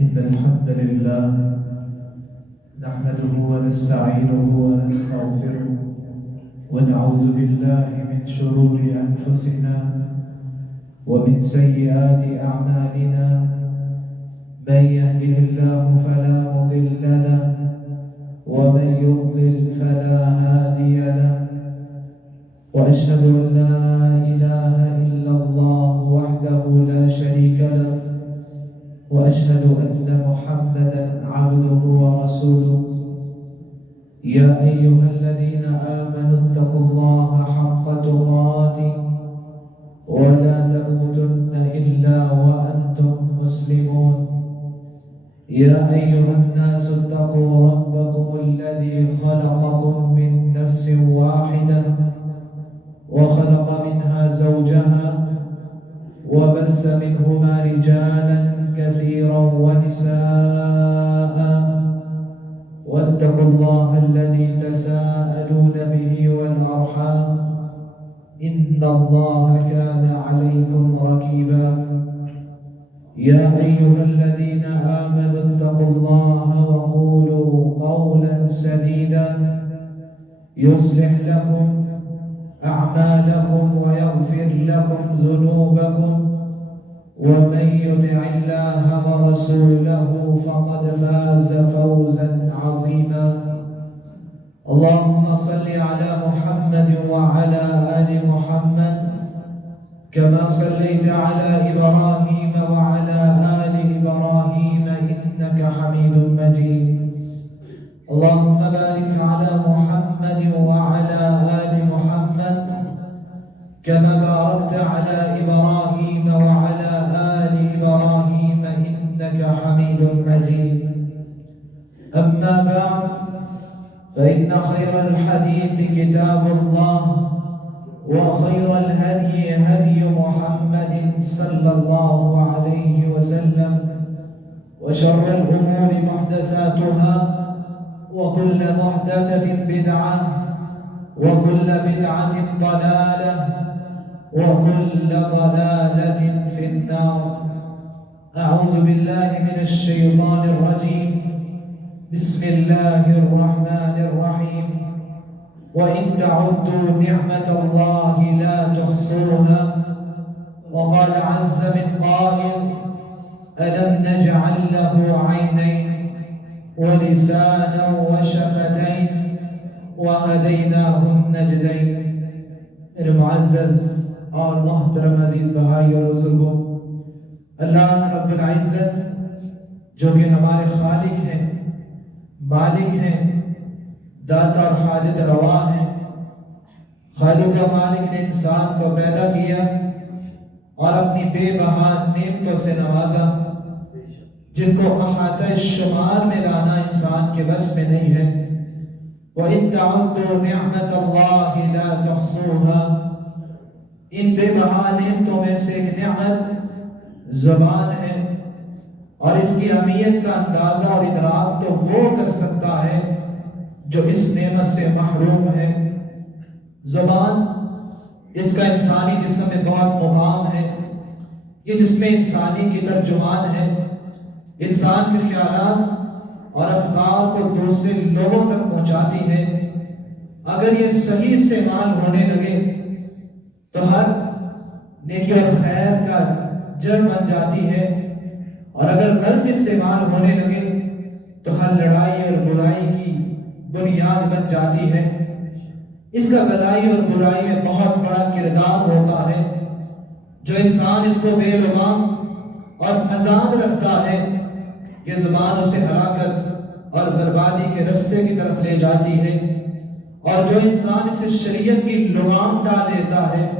إن الحمد لله نحمده ونستعينه ونستغفره ونعوذ بالله من شرور أنفسنا ومن سيئات أعمالنا. من يهده الله فلا مضل له ومن يضلل فلا هادي له. وأشهد أن لا إله إلا الله وحده لا شريك له وأشهد أن محمدا عبده ورسوله. يا أيها الذين آمنوا اتقوا الله حق تقاته ولا تموتن إلا وأنتم مسلمون. يا أيها الناس اتقوا ربكم الذي خلقكم من نفس واحدة وخلق منها زوجها وبث منهما رجالا كثيرا ونساء. واتقوا الله الذي تساءلون به والأرحام إن الله كان عليكم رقيبا. يا أيها الذين آمنوا اتقوا الله وقولوا قولا سديدا يصلح لكم أعمالكم ويغفر لكم ذنوبكم ومن يطع الله ورسوله فقد فاز فوزا عظيما. اللهم صل على محمد وعلى آل محمد كما صليت على إبراهيم وعلى آل إبراهيم إنك حميد مجيد. اللهم بارك على محمد وعلى آل محمد كما باركت على إبراهيم وعلى آل إبراهيم إنك حميد مجيد. أما بعد فإن خير الحديث كتاب الله وخير الهدي هدي محمد صلى الله عليه وسلم وشر الأمور محدثاتها وكل محدثة بدعة وكل بدعة ضلالة وكل ضلالة في النار. أعوذ بالله من الشيطان الرجيم. بسم الله الرحمن الرحيم. وإن تعدوا نعمة الله لا تحصوها. وقال عز من قائل ألم نجعل له عينين ولسانا وشفتين وهديناه النجدين. میرے معزز اور محترم عزیز بھائی اور بزرگوں، اللہ رب العزت جو کہ ہمارے خالق ہیں، مالک ہیں، داتا اور حاجت روا ہیں، خالق و مالک نے انسان کو پیدا کیا اور اپنی بے بہا نعمتوں سے نوازا جن کو احاطہ شمار میں لانا انسان کے بس میں نہیں ہے۔ وَإِن تَعُدُّوا نِعْمَةَ اللَّهِ لَا تُحْصُوهَا۔ ان بے بہا نعمتوں میں سے ایک نعمت زبان ہے، اور اس کی اہمیت کا اندازہ اور ادراک تو وہ کر سکتا ہے جو اس نعمت سے محروم ہے۔ زبان، اس کا انسانی جسم میں بہت مقام ہے۔ یہ جسم انسانی کی ترجمان ہے، انسان کے خیالات اور افکار کو دوسرے لوگوں تک پہنچاتی ہے۔ اگر یہ صحیح استعمال ہونے لگے تو ہر نیکی اور خیر کا جڑ بن جاتی ہے، اور اگر غلط استعمال ہونے لگے تو ہر لڑائی اور برائی کی بنیاد بن جاتی ہے۔ اس کا بھلائی اور برائی میں بہت بڑا کردار ہوتا ہے۔ جو انسان اس کو بے لگام اور آزاد رکھتا ہے، یہ زبان اسے ہلاکت اور بربادی کے رستے کی طرف لے جاتی ہے، اور جو انسان اسے شریعت کی لگام ڈال دیتا ہے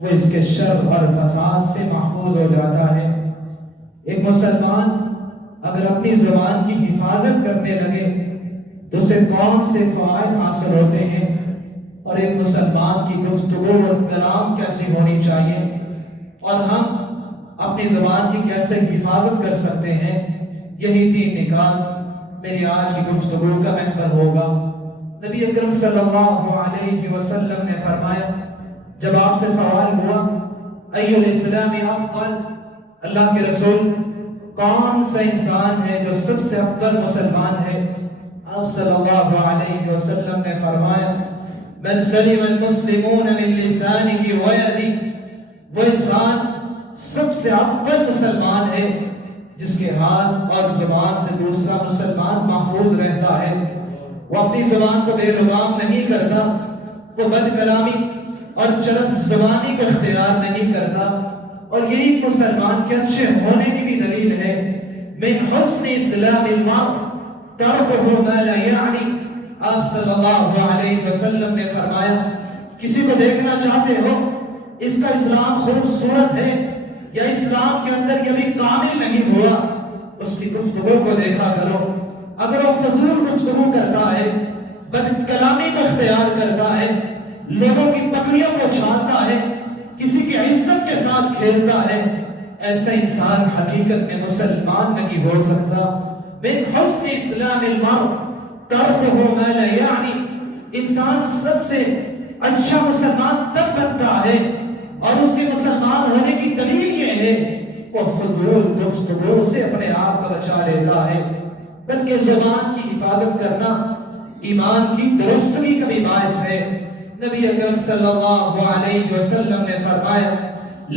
وہ اس کے شر اور فساد سے محفوظ ہو جاتا ہے۔ ایک مسلمان اگر اپنی زبان کی حفاظت کرنے لگے تو اسے کون سے فوائد حاصل ہوتے ہیں، اور ایک مسلمان کی گفتگو اور کلام کیسی ہونی چاہیے، اور ہم اپنی زبان کی کیسے حفاظت کر سکتے ہیں، یہی 3 نکات میری آج کی گفتگو کا محور ہوگا۔ نبی اکرم صلی اللہ علیہ وسلم نے فرمایا، جب آپ سے سوال ہوا ایو الاسلام افضل، اللہ کے رسول کون سا انسان ہے جو سب سے افضل مسلمان ہے؟ آپ صلی اللہ علیہ وسلم نے فرمایا من سلم المسلمون من لسانه ويده، وہ انسان سب سے افضل مسلمان ہے جس کے ہاتھ اور زبان سے دوسرا مسلمان محفوظ رہتا ہے، وہ اپنی زبان کو بے لگام نہیں کرتا، وہ بد کلامی اور چرب زبانی کو اختیار نہیں کرتا، اور یہی مسلمان کے اچھے ہونے کی بھی دلیل ہے۔ من حسن اسلام المرء ترکہ ما لا یعنی، آپ صلی اللہ علیہ وسلم نے فرمایا کسی کو دیکھنا چاہتے ہو اس کا اسلام خوبصورت ہے یا اسلام کے اندر یہ بھی کامل نہیں ہوا، اس کی گفتگو کو دیکھا کرو۔ اگر وہ فضول گفتگو کرتا ہے، بد کلامی کو اختیار کرتا ہے، لوگوں کی پگڑیوں کو چھانتا ہے، کسی کی عزت کے ساتھ کھیلتا ہے، ایسا انسان حقیقت میں مسلمان نہیں ہو سکتا۔ من حسن اسلام المرء ترکہ ما لا یعنی، انسان سب سے اچھا مسلمان تب بنتا ہے اور اس کے مسلمان ہونے کی دلیل یہ ہے وہ فضول گفتگو سے اپنے آپ کو بچا لیتا ہے، بلکہ زبان کی حفاظت کرنا ایمان کی درستگی کا بھی باعث ہے۔ نبی اکرم صلی اللہ علیہ وسلم نے فرمایا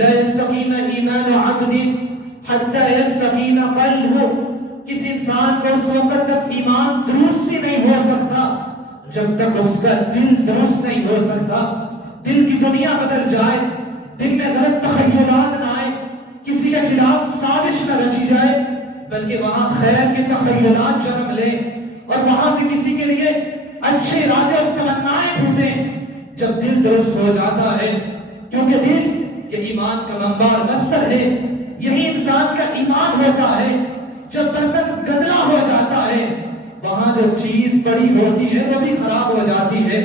لا یستقیم ایمان عبد حتی یستقیم قلبہ، کسی انسان کو اس وقت تک ایمان درست بھی نہیں ہو سکتا جب تک اس کا دل درست نہیں ہو سکتا۔ دل کی دنیا بدل جائے، دل میں غلط تخیلات نہ آئے، کسی کے خلاف سازش نہ رچی جائے، بلکہ وہاں خیر کے تخیلات جنم لیں اور وہاں سے کسی کے لیے اچھے ارادے اور تمنائیں پھوٹیں۔ جب دل درست ہو جاتا ہے، کیونکہ دل یہ ایمان کا منبع مصدر ہے، یہی انسان کا ایمان ہوتا ہے۔ جب برتن گندلا ہو جاتا ہے وہاں جو چیز بڑی ہوتی ہے وہ بھی خراب ہو جاتی ہے۔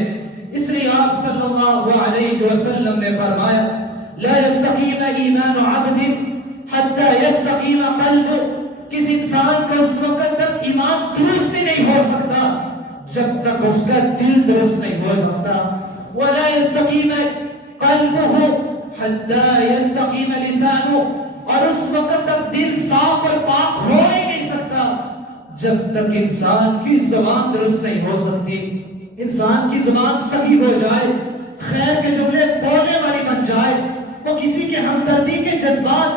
اس لیے آپ صلی اللہ علیہ وسلم نے فرمایا لا یستقیم ایمان عبد حتی یستقیم قلبہ، کسی انسان کا اس وقت تک ایمان درست ہی نہیں ہو سکتا جب تک اس کا دل درست نہیں ہو سکتا۔ ولا یستقیم قلبہ حتی یستقیم لسانہ، اور اس وقت تک دل صاف اور پاک ہو ہی نہیں سکتا جب تک انسان کی زبان درست نہیں ہو سکتی۔ انسان کی زبان صحیح ہو جائے، خیر کے جملے بولنے والی بن جائے، وہ کسی کے ہمدردی کے جذبات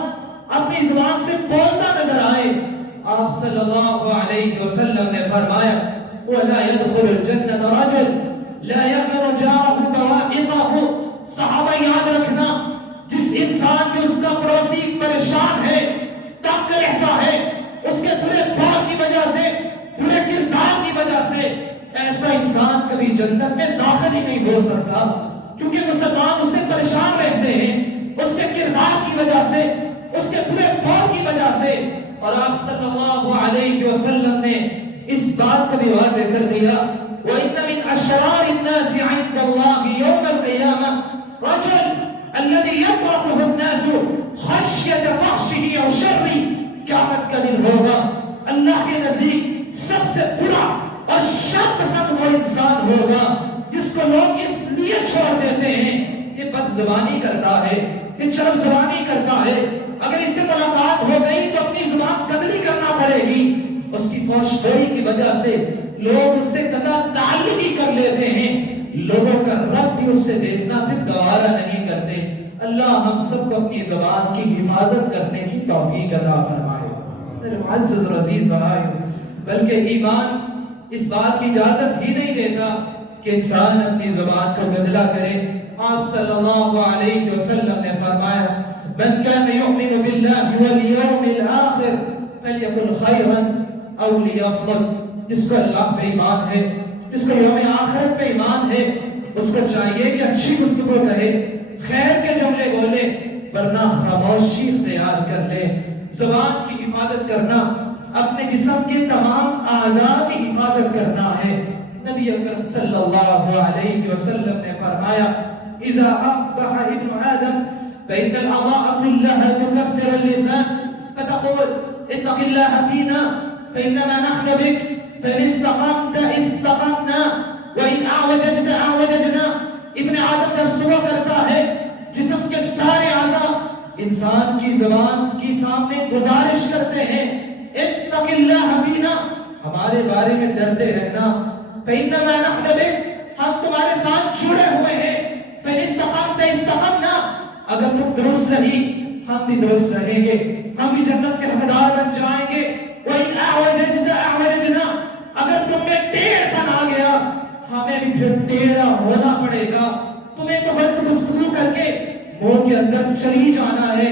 اپنی زبان سے بولتا نظر آئے۔ آپ صلی اللہ علیہ وسلم نے فرمایا وَلَا يَدْخُلُ الْجَنَّةَ رَجُلٌ لَا يَأْمَنُ جَارُهُ بَوَائِقَهُ، صحابہ یاد رکھنا جس انسان کے اس کا پڑوسی پریشان ہے، تنگ رہتا ہے، اس کے برے بول کی وجہ سے، برے کردار کی وجہ سے، ایسا انسان کبھی جنت میں داخل ہی نہیں ہو سکتا، کیونکہ مسلمان اس سے پریشان رہتے ہیں اس کے کردار کی وجہ سے، اس کے برے بول کی وجہ سے۔ اور آپ صلی اللہ علیہ وسلم نے اس بات کو بھی واضح کر دیا وَإِنَّ مِنْ أَشْرَارِ النَّاسِ عِنْدَ اللَّهِ يَوْمَ الْقِيَامَةِ رَجُلٌ الذي يطرقه الناس خشية فحشه أو شره، قیامت کا دن ہوگا اللہ کے نزدیک سب سے برا اور شر پسند وہ انسان ہوگا جس کو لوگ اس لیے چھوڑ دیتے ہیں یہ بد زبانی کرتا ہے، یہ چرب زبانی کرتا ہے، اگر اس سے ملاقات ہو گئی تو اپنی زبان گندلی کرنا پڑے گی، اس کی فحش گوئی کی وجہ سے لوگ اس سے قطع تعلق ہی کر لیتے ہیں، لوگوں کا رب بھی اس سے دیکھنا پھر گوارا نہیں کرتے۔ اللہ ہم سب کو اپنی زبان کی حفاظت کرنے کی توفیق عطا فرمائے۔ میرے معزز اور عزیز بھائی، بلکہ ایمان اس بات کی اجازت ہی نہیں دیتا کہ انسان اپنی زبان کو گندلا کرے۔ آپ صلی اللہ علیہ وسلم نے فرمایا من كان يؤمن بالله واليوم الآخر فليقل خيرا أو ليصمت، جس کو اللہ پہ ایمان ہے، جس کو یوم آخرت پہ ایمان ہے، اس کو چاہیے کہ اچھی گفتگو کہے، خیر کے جملے بولے، ورنہ خاموشی اختیار کر لے۔ زبان کی حفاظت کرنا اپنے جسم کے تمام اعضاء کی حفاظت کرنا ہے۔ نبی اکرم صلی اللہ علیہ وسلم نے فرمایا اذا اصبح ابن آدم فإن الأعضاء كلها تكفر اللسان فتقول اتق الله فينا فإنما نحن بك فإن استقمت استقمنا وإن أعوججت أعوججنا۔ ابن آدم جب صبح کرتا ہے جسم کے سارے اعضاء انسان کی زبان کی سامنے گزارش کرتے ہیں اتق اللہ فینا، ہمارے بارے میں ڈرتے رہنا، فإننا نحن بک، ہم تمہارے ساتھ جڑے ہوئے ہیں، فإن استقمت استقمنا، اگر تم درست رہی ہم بھی درست رہیں گے، ہم بھی جنت کے حقدار بن جائیں گے، وإن أعوججت أعوججنا، اگر تم میں ٹیڑھ پن آ گیا ہمیں بھی پھر ٹیڑھا ہونا پڑے گا، تمہیں تو غلط گفتگو کر کے منہ کے اندر چلی جانا ہے،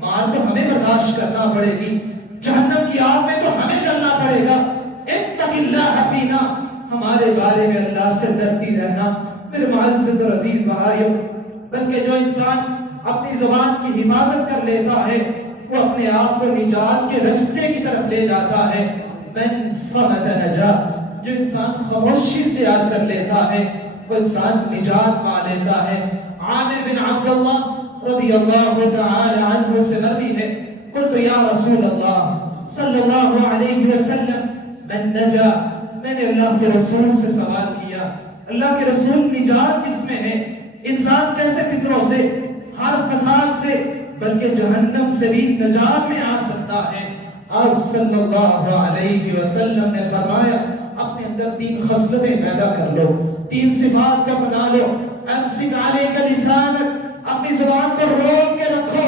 مار تو ہمیں برداشت کرنا پڑے گی، جہنم کی آگ میں تو ہمیں چلنا پڑے گا، اتق اللہ فینا، ہمارے بارے میں اللہ سے ڈرتی رہنا۔ میرے معزز اور عزیز بھائیو، بلکہ جو انسان اپنی زبان کی حفاظت کر لیتا ہے وہ اپنے آپ کو نجات کے رستے کی طرف لے جاتا ہے۔ من صمت نجا، جو انسان خاموشی اختیار کر لیتا ہے وہ انسان نجات پا لیتا ہے۔ عامر بن عبداللہ رضی اللہ تعالی عنہ سے مروی ہے، قلت یا رسول اللہ صلی اللہ علیہ وسلم من نجا، میں نے اللہ کے رسول سے سوال کیا، اللہ کے رسول نجات کس میں ہے؟ انسان کیسے فطروں سے، ہر فساد سے، بلکہ جہنم سے بھی نجات میں آ سکتا ہے؟ آپ صلی اللہ علیہ وسلم نے فرمایا اپنے اندر 3 خصلتیں پیدا کر لو، 3 صفات کو اپنا لو۔ امسک علیک لسانک، اپنی زبان کو روک کے رکھو،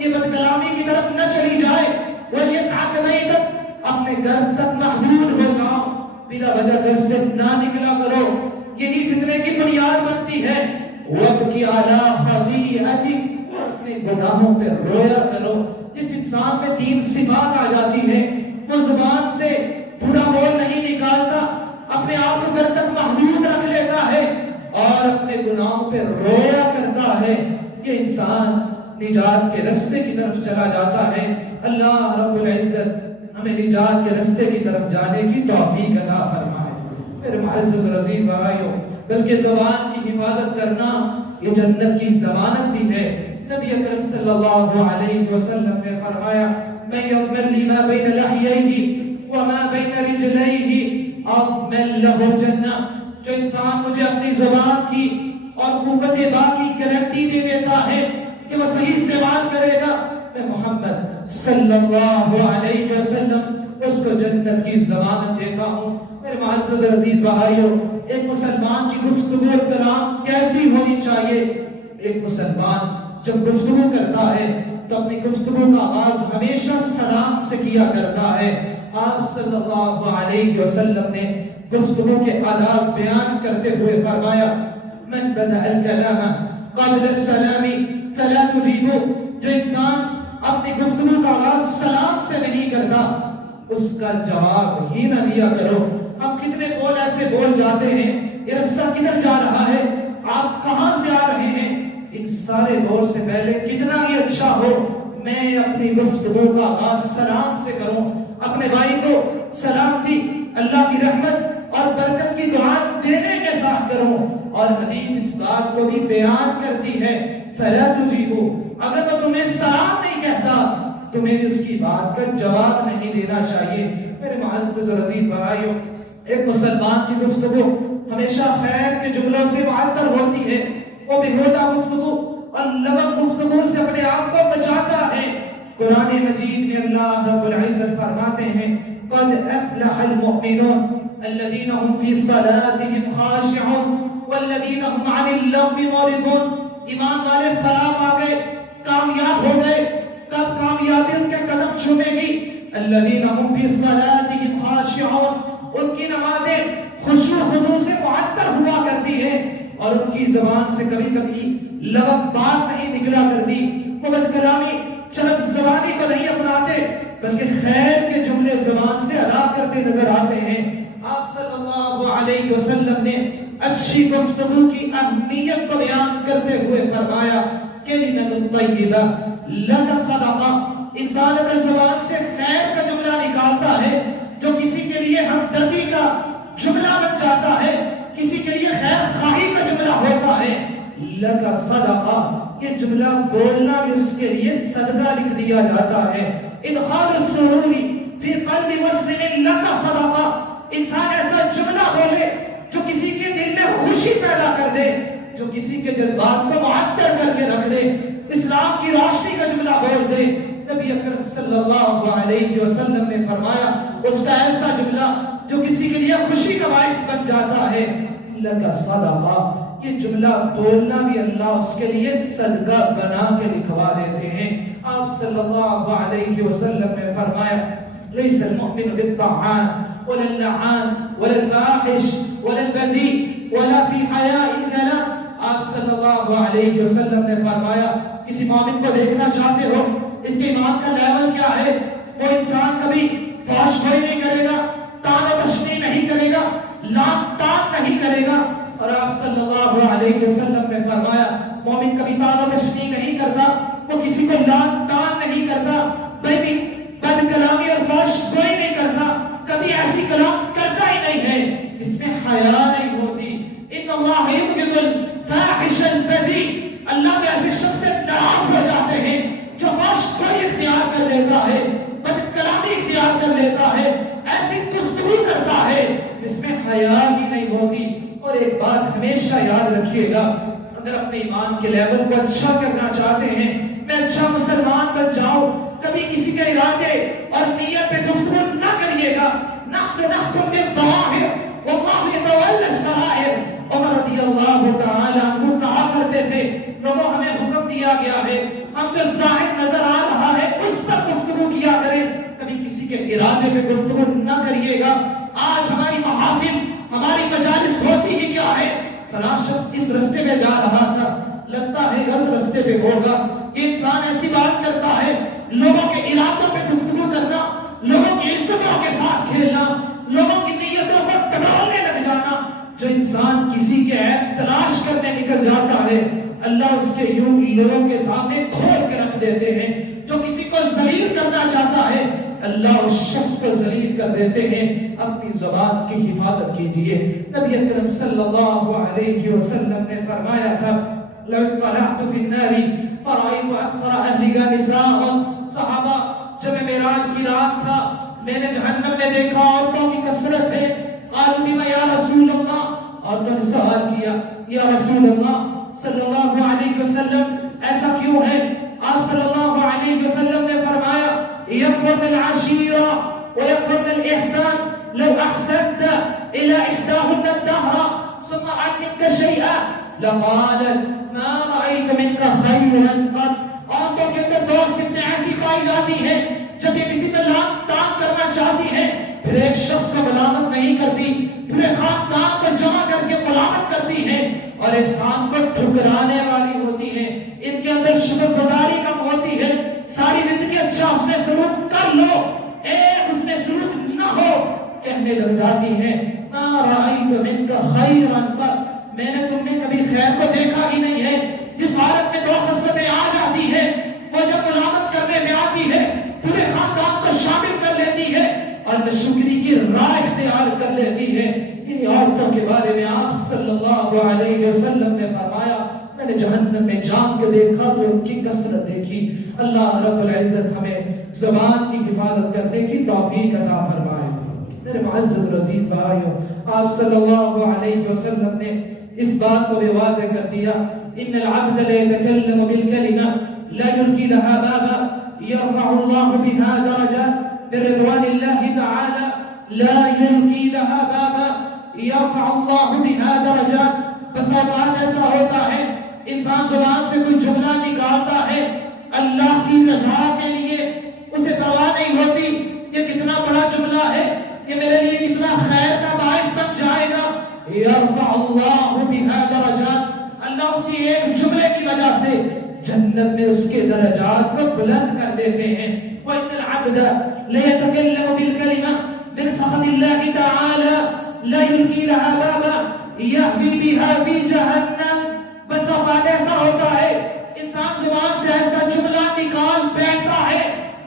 یہ بد کلامی کی طرف نہ چلی جائے۔ ولیسعک بیتک، اپنے گھر تک محدود ہو جاؤ، بلا وجہ گھر سے نہ نکلا کرو، یہی فتنے کی بنیاد بنتی ہے۔ وابکی علی خطیئتک، اپنے گناہوں پہ رویا کرو۔ جس انسان میں 3 صفات آ جاتی ہے وہ زبان سے برا بول نہیں نکالتا، اپنے آپ کو گھر تک محدود رکھ لیتا ہے اور اپنے گناہوں پہ رویا کرتا ہے، یہ انسان نجات کے رستے کی طرف چلا جاتا ہے۔ اللہ رب العزت ہمیں نجات کے رستے کی طرف جانے کی توفیق عطا فرمائے۔ میرے معزز اور عزیز بھائیو، بلکہ زبان کی حفاظت کرنا یہ جنت کی ضمانت بھی ہے۔ نبی اکرم صلی اللہ علیہ وسلم نے فرمایا من یضمن لی ما بین لحییہ وما بین رجلیہ اضمن لہ الجنہ، جو انسان مجھے اپنی زبان کی اور قوت باقی گارنٹی دے دیتا ہے کہ وہ صحیح استعمال کرے گا، میں محمد صلی اللہ علیہ وسلم اس کو جنت کی ضمانت دیتا ہوں۔ میرے معزز اور عزیز بھائیو، ایک مسلمان کی گفتگو اور کلام کیسی ہونی چاہیے؟ ایک مسلمان جب گفتگو کرتا ہے تو اپنی گفتگو کا آغاز ہمیشہ سلام سے کیا کرتا ہے۔ آپ صلی اللہ علیہ وسلم نے گفتگو کے آداب بیان کرتے ہوئے فرمایا من بدأ الکلام قبل السلام فلا تجیبو، جو انسان اپنی گفتگو کا آغاز سلام سے نہیں کرتا اس کا جواب ہی نہ دیا کرو۔ ہم کتنے بول ایسے بول جاتے ہیں، یہ رستہ کدھر جا رہا ہے، آپ کہاں سے آ رہے ہیں، ان سارے بول سے پہلے کتنا ہی اچھا ہو میں اپنی گفتگو کا آغاز سلام سے کروں، اپنے بھائی کو سلام دی اللہ کی رحمت اور برکت کی دعا دینے کے ساتھ کروں، اور حدیث اس بات کو بھی بیان کرتی ہے فلا تجیبو، اگر وہ تمہیں سلام نہیں کہتا تمہیں بھی اس کی بات کا جواب نہیں دینا چاہیے۔ میرے معزز اور عزیز بھائیو، ایک مسلمان کی گفتگو ہمیشہ خیر کے جملوں سے معطر ہوتی ہے، وہ بےہودہ گفتگو اور لغو گفتگو سے اپنے آپ کو بچاتا ہے۔ قرآن مجید میں اللہ رب العزت فرماتے ہیں قد افلح المؤمنون الذين هم في صلاتهم خاشعون والذين هم عن اللغو معرضون، ایمان والے فلاح پا گئے، کامیاب ہو گئے۔ کب کامیابی ان کے قدم چھومے گی؟ الذين هم في صلاتهم خاشعون، ان کی نمازیں خشوع خضوع سے معطر ہوا کرتی ہیں اور ان کی زبان سے کبھی کبھی لغو بات نہیں نکلا کرتی، وہ بد کلامی چرب زبانی کو نہیں اپناتے بلکہ خیر کے جملے زبان سے ادا کرتے نظر آتے ہیں۔ آپ صلی اللہ علیہ وسلم نے اچھی گفتگو کی اہمیت کو بیان کرتے ہوئے فرمایا کلمۃ طیبہ لک صدقہ، انسان اگر زبان سے خیر کا جملہ نکالتا ہے جو کسی کے لیے ہمدردی کا جملہ بن جاتا ہے، کسی کے لیے خیر خواہی کا جملہ ہوتا ہے، لک صدقہ، یہ جملہ بولنا بھی اس کے لیے صدقہ لکھ دیا جاتا ہے۔ ادخال السرور فی قلب مسلم لک صدقہ، انسان ایسا جملہ بولے جو کسی کے دل میں خوشی پیدا کر دے، جو کسی کے جذبات کو معطر کر کے رکھ دے، اسلام کی روشنی کا جملہ نبی اکرم صلی اللہ علیہ وسلم نے فرمایا اس کا ایسا جملہ جو کسی کے لیے خوشی کا باعث بن جاتا ہے، لَكَ صَدَقَةٌ، یہ جملہ بولنا بھی اللہ اس کے لیے صدقہ بنا کے لکھوا دیتے ہیں۔ آپ صلی اللہ علیہ وسلم نے فرمایا لَيْسَ الْمُؤْمِنُ بِالطَّعَانِ وَلَا اللَّعَانِ وَلَا الْفَاحِشِ وَلَا الْبَذِيءِ وَلَا فِي حَيَاءِ الْكَلَامِ۔ آپ صلی اللہ علیہ وسلم نے فرمایا کسی مومن کو دیکھنا چاہتے ہو اس کے ایمان کا لیول کیا ہے؟ وہ انسان کبھی فحش گوئی نہیں کرے گا، طعن و تشنیع نہیں کرے گا، لعن طعن نہیں کرے گا۔ اور آپ صلی اللہ علیہ وسلم نے فرمایا مومن کبھی طعن و تشنیع نہیں کرتا، وہ کسی کو لعن طعن نہیں کرتا، بد کلامی اور فحش گوئی نہیں کرتا، کبھی ایسی کلام کرتا ہی نہیں ہے اس میں حیا نہیں ہوتی۔ ان اللہ یبغض الفاحش البذیء، اللہ کے ایسے شخص سے ناراض ہو جاتے ہیں جو فحش گوئی اختیار کر لیتا ہے، بد کلامی اختیار کر لیتا ہے، ایسی گفتگو کرتا ہے جس میں حیا ہی نہیں ہوتی۔ اور ایک بات ہمیشہ یاد رکھیے گا، اگر اپنے ایمان کے لیول کو اچھا کرنا چاہتے ہیں، میں اچھا مسلمان بن جاؤں، کبھی کسی کے ارادے اور نیت پہ گفتگو نہ کریے گا۔ نحن نحکم بالظواہر واللہ یتولی السرائر، عمر رضی اللہ تعالی عنہ کہا کرتے تھے لوگوں ہمیں حکم دیا گیا ہے ہم جو ظاہر نظر آ رہا ہے اس پر گفتگو کیا کریں، کبھی کسی کے ارادے پہ گفتگو نہ کریے گا۔ آج ہماری محافل ہماری مجالس ہوتی ہی کیا ہے؟ فلاں شخص اس رستے میں جا رہا تھا، لگتا ہے غلط رستے پہ ہوگا، یہ انسان ایسی بات کرتا ہے، لوگوں کے ارادوں پہ گفتگو کرنا، لوگوں کی عزتوں کے ساتھ کھیلنا، لوگوں کی نیتوں کو ٹٹولنے لگ جانا۔ جو انسان کسی کے عیب تلاش کرنے نکل جاتا ہے اللہ اس کے یوں لوگوں کے سامنے کھول کے رکھ دیتے ہیں۔ جو کسی کو ذلیل کرنا چاہتا ہے اللہ اس شخص کو ذلیل کر دیتے ہیں۔ اپنی زبان کی حفاظت کیجئے۔ نبی اکرم صلی اللہ علیہ وسلم نے فرمایا تھا لَوْ اطَّلَعْتُ فِي النَّارِ فَرَأَيْتُ أَكْثَرَ أَهْلِهَا نِسَاءً۔ صحابہ جب معراج کی رات تھا میں نے جہنم میں دیکھا عورتوں کی کثرت ہے۔ قالوا بما یا رسول اللہ، عورتوں نے سوال کیا یا رسول اللہ صلی اللہ علیہ وسلم ایسا کیوں ہے؟ آپ صلی اللہ علیہ وسلم نے فرمایا يكفرن العشيرة ويكفرن الإحسان لو أحسنت إلى إحداهن الدهر ثم أنك شيئا لقالت ما رأيت منك خيرا قط۔ عورتوں کے اندر دوست کتنے ایسی پائی جاتی ہے جب یہ کسی پہ لعن طعن کرنا چاہتی ہے پھر ایک شخص کا ملامت نہیں کرتی، پورے خاندان کو جمع کر کے ملامت کرتی ہے اور انسان کو ٹھکرانے والی ہوتی ہے۔ ان کے اندر شکر گزاری کم ہوتی ہے، ساری زندگی اچھا حسن سلوک کر لو، ایک حسن سلوک نہ ہو کہنے لگ جاتی ہے ما رأیت منک خیرا قط، میں نے تم میں کبھی خیر کو دیکھا ہی نہیں ہے۔ جس حالت میں دو خصلتیں آ جاتی ہے وہ جب ملامت کرنے میں آتی ہے پورے خاندان کو شامل کر لیتی ہے اور ناشکری کی راہ اختیار کر لیتی ہے۔ ان عورتوں کے بارے میں آپ صلی اللہ علیہ وسلم نے فرمایا میں نے جہنم میں جان کے دیکھا تو ان کی کثرت دیکھی۔ اللہ رب العزت ہمیں زبان کی حفاظت کرنے کی توفیق عطا فرمائے۔ میرے معزز اور عزیز بھائیو، آپ صلی اللہ علیہ وسلم نے اس بات کو بھی واضح کر دیا ان العبد لا يتكلم بالكلمة لا يلقي لها بابا يرفع الله بها درجات من رضوان الله تعالى لا يلقي لها بابا يرفع الله بها درجات۔ بس اوقات ایسا ہوتا ہے انسان زبان سے کوئی جملہ نکالتا ہے اللہ کی رضا کے لیے، اسے پرواہ نہیں ہوتی یہ کتنا بڑا جملہ ہے، یہ میرے لیے کتنا خیر کا باعث بن جائے گا۔ یرفع اللہ بها درجات، اللہ اسی ایک جملے کی وجہ سے جنت میں اس کے درجات کو بلند کر دیتے ہیں۔ وَإِنَّ الْعَبْدَ لَيَتَكَلَّمُ بِالْكَلِمَةِ مِنْ سَخَطِ اللَّهِ تَعَالَى لَا يُلْقِي لَهَا بَابًا يَهْوِي بِهَا فِي جَهَنَّمَ۔ بس اوقات ایسا ہوتا ہے انسان زبان سے ایسا جملہ نکال بیٹھتا ہے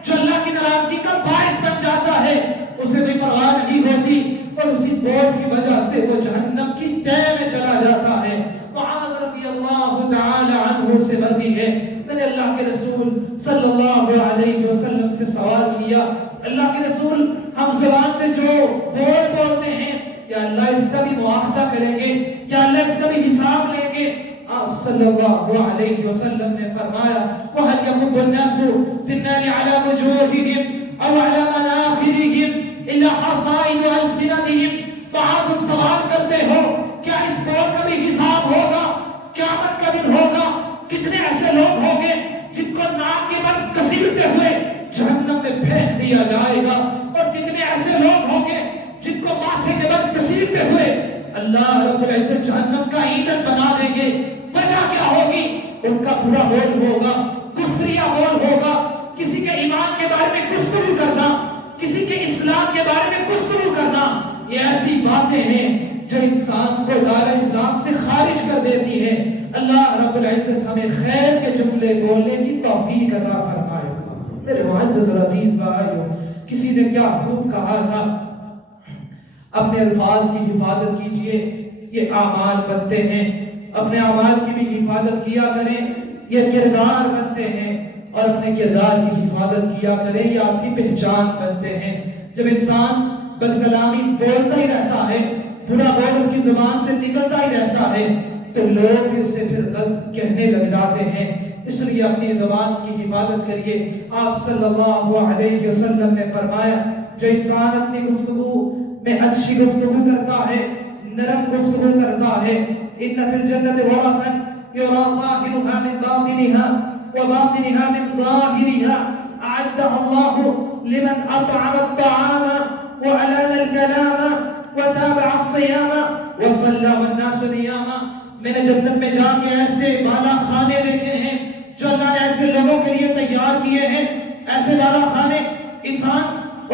جو اللہ کی ناراضگی کا باعث بن جاتا ہے، اسے کوئی پرواہ نہیں ہوتی اور اسی بول کی وجہ سے وہ جہنم کی تہہ میں چلا جاتا ہے۔ معاذ رضی اللہ تعالی عنہ سے مروی ہے میں نے اللہ کے رسول صلی اللہ علیہ وسلم سے سوال کیا اللہ کے رسول ہم زبان سے جو بول بولتے ہیں کیا اللہ اس کا بھی مواخذہ کریں گے، کیا اللہ اس کا بھی حساب لیں گے؟ آپ صلی اللہ علیہ وسلم نے فرمایا وَهَلْ يَكُبُّ النَّاسُ في النار على وجوههم أو على مناخرهم إلا حصائد ألسنتهم. وہاں تم سوال کرتے ہو کیا اس بول کا بھی حساب ہوگا؟ قیامت کا دن ہوگا. کتنے ایسے لوگ ہوں گے جن کو ناک کے بل کسیلتے ہوئے جہنم میں پھینک دیا جائے گا، اور کتنے ایسے لوگ ہوں گے جن کو ماتھے کے بل کسیلتے ہوئے اللہ رب العزت جہنم کا ایندھن بنا دیں گے. وجہ کیا ہوگی؟ ان کا برا بول ہوگا، کفریہ بول ہوگا، کسی کے ایمان کے بارے میں گفتگو کرنا، کسی کے اسلام کے بارے میں گفتگو کرنا. یہ ایسی باتیں ہیں جو انسان کو دار اسلام سے خارج کر دیتی ہے. اللہ رب العزت ہمیں خیر کے جملے بولنے کی توفیق عطا فرمائے. میرے معزز اور عزیز بھائیو، کسی نے کیا خوب کہا تھا، اپنے الفاظ کی حفاظت کیجئے، یہ اعمال بنتے ہیں. اپنے اعمال کی بھی حفاظت کیا کریں، یہ کردار بنتے ہیں. اور اپنے کردار کی حفاظت کیا کریں، یہ آپ کی پہچان بنتے ہیں. جب انسان بد کلامی بولتا ہی رہتا ہے، برا بول اس کی زبان سے نکلتا ہی رہتا ہے، تو لوگ بھی اسے پھر غلط کہنے لگ جاتے ہیں. اس لیے اپنی زبان کی حفاظت کریے. آپ صلی اللہ علیہ وسلم نے فرمایا، جو انسان اپنی گفتگو میں اچھی گفتگو کرتا ہے، نرم گفتگو کرتا ہے، ان فی الجنت غرفا یرا ظاہرها من باطنها وباطنها من ظاہرها اعدها اللہ لمن اطعم الطعام وألان الكلام وتابع الصيام وصلى والناس نياما. میں نے جنت میں جا کے ایسے بالا خانے دیکھے ہیں جو اللہ نے ایسے لوگوں کے لیے تیار کیے ہیں. ایسے بالا خانے انسان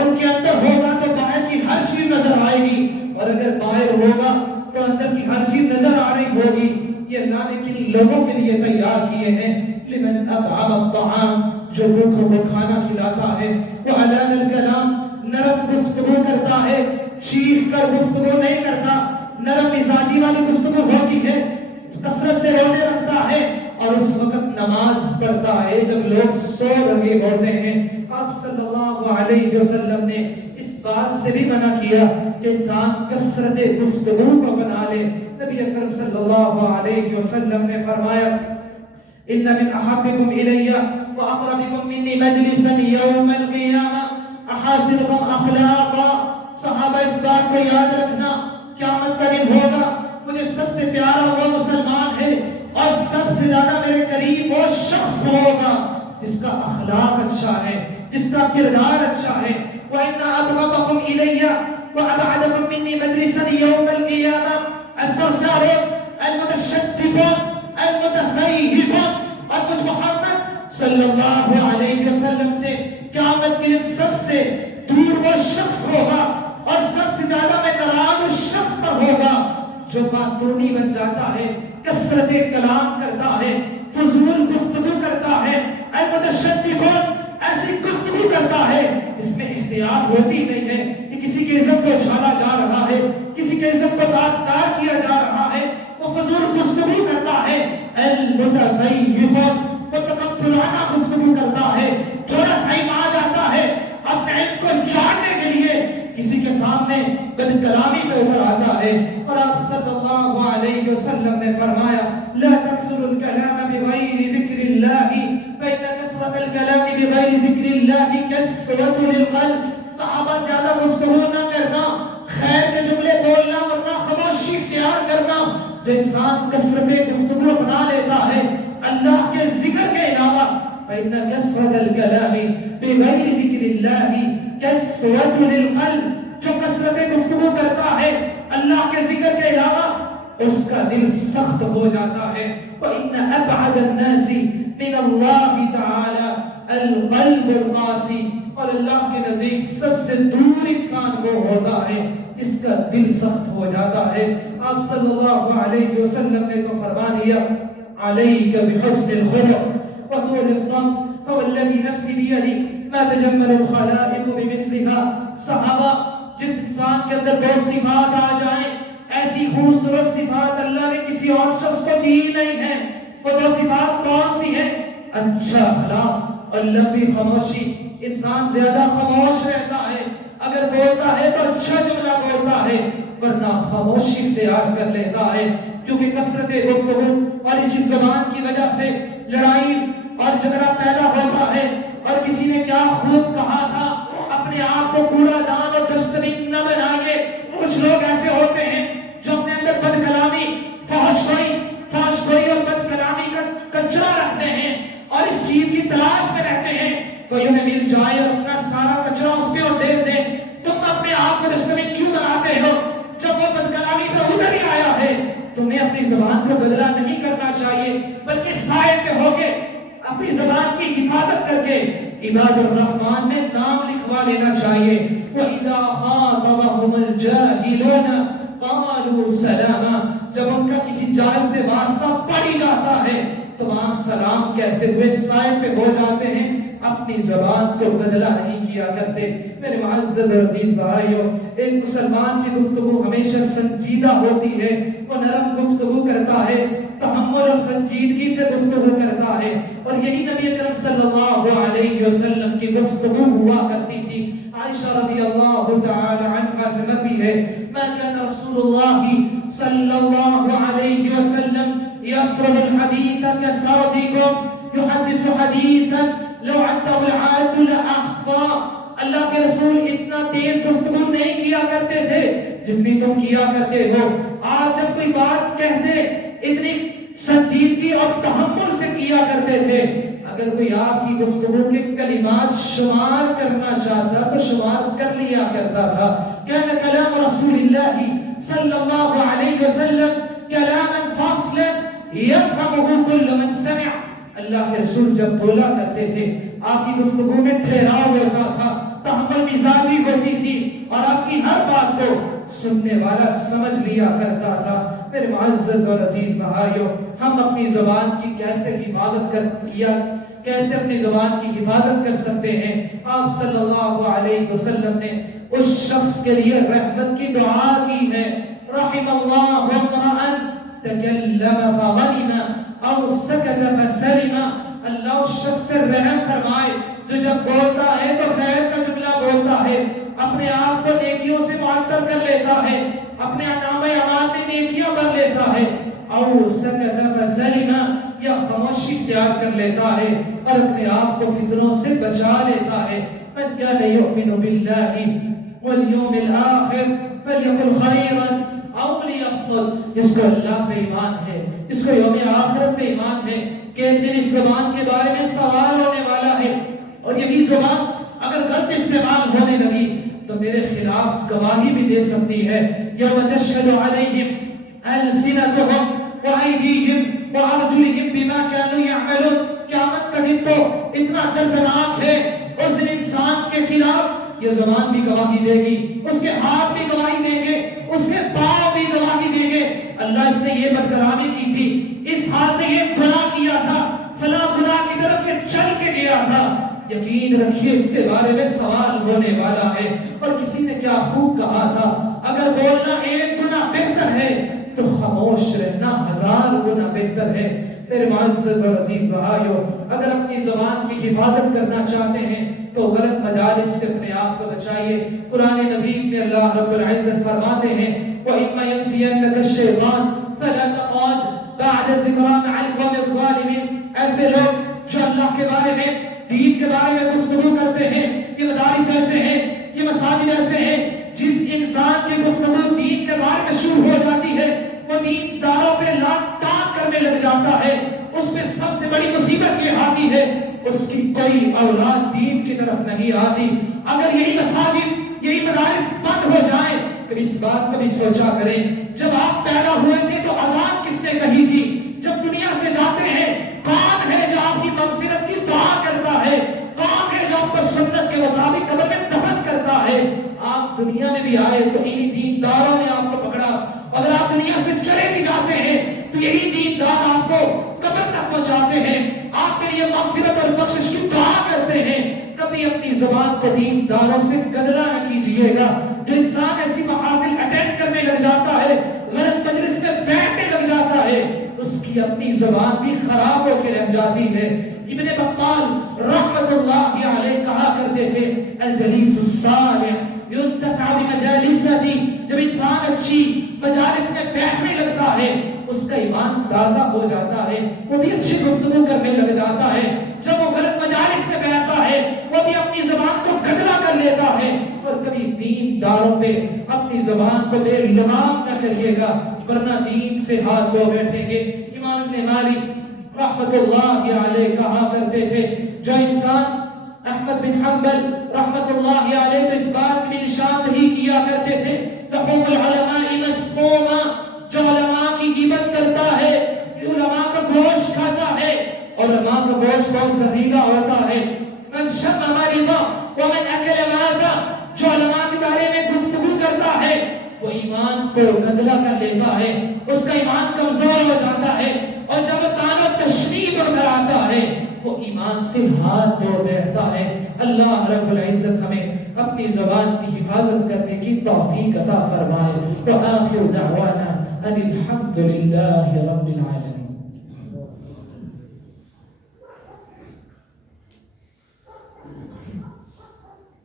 ان کے اندر ہوگا تو باہر کی ہر چیز نظر آئے گی، اور اگر باہر ہوگا تو اندر کی ہر چیز نظر آ رہی ہوگی. یہ اللہ نے کن لوگوں کے لیے تیار کیے ہیں؟ لمن اطعم الطعام، جو بھوکوں کو کھانا کھلاتا ہے، وألان الكلام، نرم گفتگو کرتا ہے، چیخ کر گفتگو نہیں کرتا، نرم مزاجی والی گفتگو ہوتی ہے، کثرت سے روزے رکھتا ہے، اور اس وقت نماز پڑھتا ہے جب لوگ سو رہے ہوتے ہیں. آپ صلی اللہ علیہ وسلم نے اس بات سے بھی منع کیا کہ انسان کثرت گفتگو کو بنا لے. نبی اکرم صلی اللہ علیہ وسلم نے فرمایا، ان من احبکم الی واقربکم منی مجلسا یوم القیامہ احاسنکم اخلاقا. صحابہ اس بات کو یاد رکھنا، قیامت کا دن ہوگا، مجھے سب سے پیارا وہ مسلمان ہے اور سب سے زیادہ میرے قریب وہ شخص ہوگا جس کا اخلاق اچھا ہے، جس کا کردار اچھا ہے. وَإِنَّ أَبْغَضَكُمْ إِلَيَّ وَأَبْعَدَكُمْ مِنِّي مَجْلِسًا يَوْمَ الْقِيَامَةِ السَّرْسَارُ الْمُتَشَدِّقُ الْمُتَفَيْهِقُ. اور کچھ محمد صلی اللہ علیہ وسلم سے قیامت کے دن سب سے دور وہ شخص ہوگا اور سب سے زیادہ میں ناراض اس شخص پر ہوگا جو باتونی بن جاتا ہے، کثرت کلام کرتا ہے، فضول گفتگو کرتا ہے. المتشدق، ایسی گفتگو کرتا ہے اس میں احتیاط ہوتی نہیں ہے کہ کسی کی عزت کو چھالا جا رہا ہے، کسی کی عزت کو داغدار کیا جا رہا ہے. وہ فضول گفتگو کرتا ہے. المتفیہق، وہ تکبرانہ گفتگو کرتا ہے، تھوڑا سا ایمان آ جاتا ہے اپنے علم کو جاننے کے لیے کسی کے سامنے بد کلامی پہ اتر آتا ہے. اور آپ صلی اللہ علیہ وسلم نے فرمایا، لا تكثروا الكلام بغير ذكر الله فإن كثرة الكلام بغير ذكر الله كسوة للقلب. صحابہ زیادہ گفتگو نہ کرنا، خیر کے جملے بولنا ورنہ خاموشی اختیار کرنا. جو انسان کثرت گفتگو اپنا لیتا ہے اللہ کے ذکر کے علاوہ، فإن كثرة الكلام بغير ذكر الله كسوة للقلب. جو کثرت گفتگو کرتا ہے اللہ کے ذکر کے علاوہ اس کا دل سخت ہو جاتا ہے. وَإِنَّ أَبْعَدَ النَّاسِ مِنَ اللَّهِ تَعَالَى الْقَلْبُ الْقَاسِي. اور اللہ کے نزدیک سب سے دور انسان وہ ہوتا ہے اس کا دل سخت ہو جاتا ہے. آپ صلی اللہ علیہ وسلم نے تو فرما دیا، عَلَيْكَ بِحُسْنِ الْخُلُقِ وَطُولِ الصَّمْتِ فَوَالَّذِي نَفْسِي بِيَدِهِ مَا تَجَمَّلَ الْخَلَائِقُ بِمِثْلِهَا. صحابہ، جس انسان کے اندر دو صفات آ جائیں، ایسی خوبصورت صفات اللہ نے کسی اور شخص کو دی نہیں ہے. وہ دو صفات کون سی ہیں؟ اچھا اخلاق اور لمبی خاموشی. انسان زیادہ خاموش رہتا ہے، اگر بولتا ہے تو اچھا جملہ بولتا ہے، ورنہ خاموشی اختیار کر لیتا ہے. کیونکہ کثرت گفتگو اور اسی زبان کی وجہ سے لڑائی اور جھگڑا پیدا ہوتا ہے. اور کسی نے کیا خوب کہا تھا، اپنے آپ کو کوڑا دان اور ڈسٹ بن نہ بنائیے۔ کچھ لوگ ایسے ہوتے ہیں جو اپنے اندر بد کلامی، فحش گوئی اور بد کلامی کا کچرا رکھتے ہیں اور اس چیز کی تلاش میں رہتے ہیں کوئی انہیں مل جائے اور اپنا سارا کچرا اس پہ اور ڈال دے۔ تم اپنے آپ کو ڈسٹ بن کیوں بناتے ہو جب وہ بد کلامی پہ ادھر ہی آیا ہے؟ تمہیں اپنی زبان کو گدلا نہیں کرنا چاہیے، بلکہ سائے پہ ہوگے اپنی زبان کی حفاظت کر کے عباد الرحمن میں نام لکھوا لینا چاہیے۔ وَإِذَا خَاطَبَهُمُ الْجَاهِلُونَ قَالُوا سَلَامًا، جب ان کا کسی جاہل سے واسطہ پڑ ہی جاتا ہے تو وہاں سلام کہتے ہوئے سائے پہ ہو جاتے ہیں، اپنی زبان کو بدلا نہیں کیا کرتے۔ میرے معزز اور عزیز بھائیو، ایک مسلمان کی گفتگو ہمیشہ سنجیدہ ہوتی ہے، وہ نرم گفتگو کرتا ہے، تحمل اور سنجیدگی سے گفتگو کرتا ہے، اور یہی نبی اکرم صلی اللہ علیہ وسلم کی گفتگو ہوا کرتی تھی۔ عائشہ رضی اللہ تعالی عنہا سے نبی ہے، ما كان رسول الله صلی اللہ علیہ وسلم يسرد الحدیث كسردكم يحدث حدیثا لو عده العاد لأحصى۔ اللہ کے رسول اتنا تیز گفتگو نہیں کیا کرتے تھے جتنی تم کیا کرتے ہو۔ آپ جب کوئی بات کہتے اتنی سنجیدگی اور تحمل سے کیا کرتے تھے، اگر کوئی آپ کی گفتگو کے کلمات شمار کرنا چاہتا تو شمار کر لیا کرتا تھا۔ كان كلام رسول الله صلی اللہ علیہ وسلم كلاما فاصلا يفهمه كل من سمع۔ اللہ کے رسول جب بولا کرتے تھے آپ کی گفتگو میں ٹھہراؤ ہوتا تھا، تحمل مزاجی ہوتی تھی، اور آپ کی ہر بات کو سننے والا سمجھ لیا کرتا تھا۔ میرے معزز اور عزیز بھائیو، ہم اپنی زبان کی کیسے اپنی زبان کی حفاظت کر سکتے ہیں؟ آپ صلی اللہ علیہ وسلم نے اس شخص کے لیے رحمت کی دعا کی ہے، رحم اللہ امرأ تکلم فغنم او سکت فسلم۔ اللہ اس شخص پر رحم فرمائے جو جب بولتا ہے تو خیر کا جملہ بولتا ہے، اپنے آپ کو نیکیوں سے معطر کر لیتا ہے، اپنے نامہ اعمال میں نیکیاں بھر لیتا ہے، او سکت فسلم، یا خاموشی اختیار کر لیتا ہے اور اپنے آپ کو فتنوں سے بچا لیتا ہے۔ من کان یؤمن باللہ والیوم الآخر فلیقل خیرا او لیصمت۔ جس کو اللہ پہ ایمان ہے، جس کو یوم آخرت پہ ایمان ہے کہ ایک دن اس زبان کے بارے میں سوال ہونے والا ہے، اور یہی زبان اگر غلط استعمال ہونے لگی تو میرے خلاف گواہی بھی دے سکتی ہے۔ یوم تشہد علیہم السنتہم وایدیہم وارجلہم بما کانوا یعملون۔ قیامت کا دن تو اتنا دردناک ہے، اس دن انسان کے خلاف یہ زبان بھی گواہی دے گی، اس کے ہاتھ بھی گواہی دیں گے، اس کے پاؤں بھی گواہی دیں گے۔ اللہ اس نے یہ بدکرامی کی تھی، اس ہاتھ سے یہ گناہ کیا تھا، فلاں گناہ کی طرف یہ چل کے گیا تھا، یقین رکھیے اس کے بارے میں سوال ہونے والا ہے۔ اور کسی نے کیا خوب کہا تھا، اگر بولنا ایک گناہ بہتر ہے تو خاموش رہنا 1000 گنا بہتر ہے۔ میرے معزز اور عزیز بھائیو، اگر اپنی زبان کی حفاظت کرنا چاہتے ہیں تو غلط مجالس سے اپنے آپ کو بچائیے۔ قرآن مجید میں اللہ رب العزت فرماتے ہیں وَإِمَّا يَنْسِيَنَّكَ الشَّيْطَانُ فَلَا تَقْعُدْ بَعْدَ الذِّكْرَىٰ مَعَ الْقَوْمِ الظَّالِمِينَ۔ ایسے لوگ جو اللہ کے بارے میں، دین کے بارے میں گفتگو کرتے ہیں، یہ مدارس ایسے ہیں، یہ مساجد ایسے ہیں، جس انسان کی گفتگو دین کے بارے میں شروع ہو جاتی ہے وہ دین داروں پہ لات ٹانگ کرنے لگ جاتا ہے۔ اس میں سب سے بڑی مصیبت یہ آتی ہے اس کی کوئی اولاد دین کی طرف نہیں آتی۔ اگر یہی مساجد، یہی مدارس بند ہو جائیں، کبھی اس بات کو بھی سوچا کریں، جب آپ پیدا ہوئے تھے تو اذان کس نے کہی تھی؟ جب دنیا سے جاتے ہیں کون ہے جو آپ کی مغفرت کی دعا کرتا ہے؟ کون ہے جو آپ کو سنت کے مطابق قبر میں دفن کرتا ہے؟ آپ دنیا میں بھی آئے تو انہی دینداروں نے آپ کو پکڑا، اگر آپ دنیا سے چلے بھی جاتے ہیں تو یہی دیندار آپ کو قبر تک پہنچاتے ہیں، آپ کے لیے مغفرت اور بخشش کی دعا کرتے ہیں۔ کبھی اپنی زبان کو دینداروں سے گدلا نہ کیجئے گا۔ جو انسان ایسی محافل اٹینڈ کرنے لگ جاتا ہے، غلط مجلس میں بیٹھنے لگ جاتا ہے، اس کی اپنی زبان بھی خراب ہو کے رہ جاتی ہے۔ ابن بطال رحمت اللہ علیہ کہا کرتے تھے الجلیس الصالح ينتفع بمجالسه۔ جب انسان اچھی مجالس میں بیٹھنے لگتا ہے اس کا ایمان تازہ ہو جاتا ہے، وہ بھی اچھی گفتگو کرنے لگ جاتا ہے۔ جب وہ غلط مجالس میں بیٹھتا داروں پہ اپنی زبان کو بے لگام نہ کریے گا ورنہ دین سے ہاتھ دھو بیٹھیں گے۔ امام ابن مالک رحمت اللہ علیہ کہا کرتے تھے جو انسان احمد بن حنبل رحمت اللہ علیہ تو اس بات کی نشاندہی کیا کرتے تھے لحوم العلماء مسموما، جو علماء کی غیبت کرتا ہے، علماء کا گوشت کھاتا ہے، علماء کا گوشت بہت زہریلا ہوتا ہے۔ من شم مرضا ومن اکل ماتا، جو علماء کے بارے میں گفتگو کرتا ہے وہ ایمان کو گندلا کر لیتا ہے، اس کا ایمان کمزور ہو جاتا ہے، اور جب طعن و تشنیع پر آتا ہے وہ ایمان سے ہاتھ دھو بیٹھتا ہے۔ اللہ رب العزت ہمیں اپنی زبان کی حفاظت کرنے کی توفیق عطا فرمائے۔ وآخر دعوانا ان الحمد للہ رب العالمین۔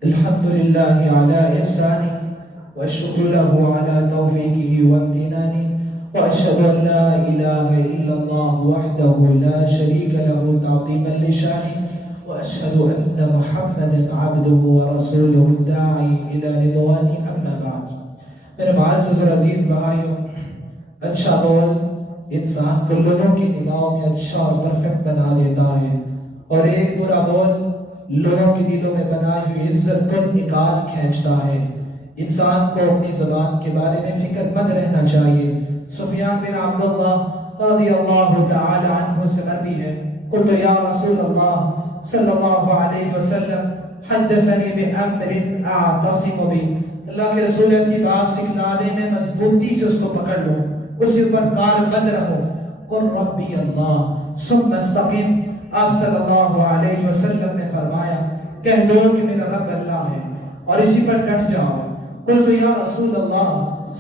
الحمد لله على إحسانه والشكر له على توفيقه وامتنانه وأشهد أن لا إله إلا الله وحده لا شريك له تعظيما لشانه وأشهد أن محمدا عبده ورسوله الداعي إلى رضوانه أما بعد۔ میرے معزز اور عزیز بھائیوں، اچھا بول انسان کو لوگوں کی نگاہوں میں اچھا اور پرفیکٹ بنا دیتا ہے، اور ایک برا بول لوگوں کے دلوں میں بنائی ہوئی عزت کو نکال کھینچتا ہے۔ انسان کو اپنی زبان کے بارے میں فکر مند رہنا چاہیے۔ سفیان بن عبداللہ رضی اللہ تعالی عنہ سے مروی ہے قلت یا رسول اللہ صلی اللہ علیہ وسلم حدثنی بامر اعتصم بی، اللہ کے رسول ایسی بات سکھلا دے میں مضبوطی سے اس کو پکڑ لوں، اسی اوپر کار بند رہوں۔ قل ربی اللہ ثم استقم، آپ صلی اللہ علیہ وسلم نے فرمایا کہہ دو کہ میرا رب اللہ ہے اور اسی پر ڈٹ جاؤ۔ قلت یا رسول اللہ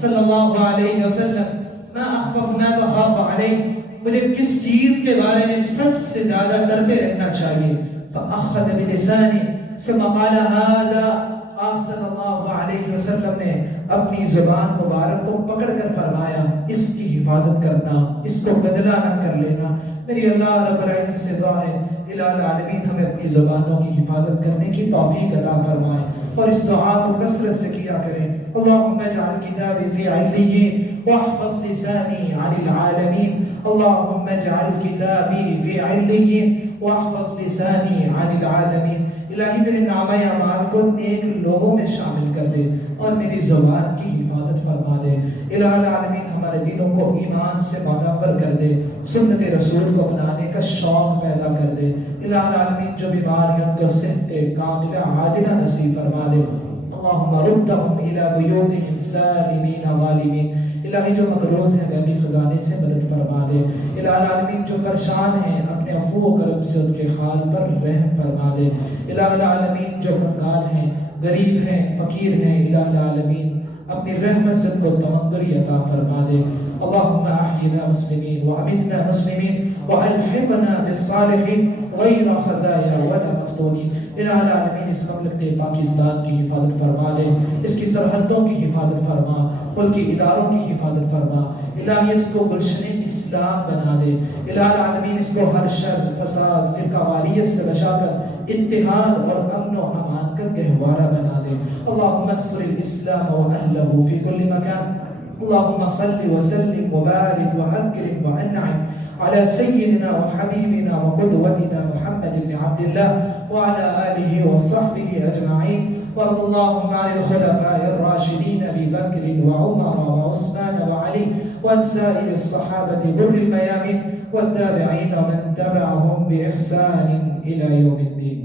صلی اللہ علیہ وسلم ما اخوف ما تخاف علیہ، مجھے کس چیز کے بارے میں سب سے زیادہ ڈرتے رہنا چاہیے؟ فاخذ بلسانی ثم قال هذا، آپ صلی اللہ علیہ وسلم نے اپنی زبان مبارک کو پکڑ کر فرمایا اس کی حفاظت کرنا، اس کو بدلا نہ کر لینا۔ میری اللہ رب العزت سے دعا ہے الہ العالمین ہمیں اپنی زبانوں کی حفاظت کرنے کی توفیق عطا فرمائے، اور اس دعا کو کثرت سے کیا کریں۔ اللہم اجعل کتابی فی علیین واحفظ لسانی عن العالمین، اللہم اجعل کتابی فی علیین واحفظ لسانی عن العالمین۔ الہی میرے نامہ اعمال کو نیک لوگوں میں شامل کر دے اور میری زبان کی حفاظت فرما دے۔ الہ العالمین ہمارے دلوں کو ایمان سے منور کر دے، سنت رسول کو اپنانے کا شوق پیدا کر دے۔ الہ العالمین جو بیماریوں کو صحت کاملہ عاجلہ نصیب فرما دے۔ اللہم ردہم الی بیوتہم سالمین غالبین، الہی جو مقروض ہیں غیبی خزانے سے مدد فرما دے۔ الہ العالمین جو پریشان ہیں اپنے عفو و کرم سے ان کے حال پر رحم فرما دے۔ الہ العالمین جو کنگال ہیں، غریب ہیں، فقیر ہیں، الہ العالمین اپنی رحمت سے ان کو تمنگری عطا فرما دے۔ اللہم احینا مسلمین وامتنا مسلمین والحقنا بالصالحین غیر خزایا ولا مفتونین۔ الہ العالمین اس مملکت پاکستان کی حفاظت فرما دے، اس کی سرحدوں کی حفاظت فرما، ملکی اداروں کی حفاظت فرما۔ الہی اس کو گلشن اسلام بنا دے۔ الہ العالمین اس کو ہر شر، فساد، فرقہ واریت سے بچا کر اتحاد اور امن و امان کا گہوارہ بنا دے۔ اللہم انصر الاسلام واہلہ فی کل مکان۔ اللہم صل وسلم وبارک واکرم وانعم على سيدنا وحبيبنا وقدوتنا محمد بن عبد الله وعلى آله وصحبه أجمعين، وارض اللهم عن الخلفاء الراشدين أبي بكر وعمر وعثمان وعلي وعن سائر الصحابة غر الميامين والتابعين ومن تبعهم بإحسان إلى يوم الدين۔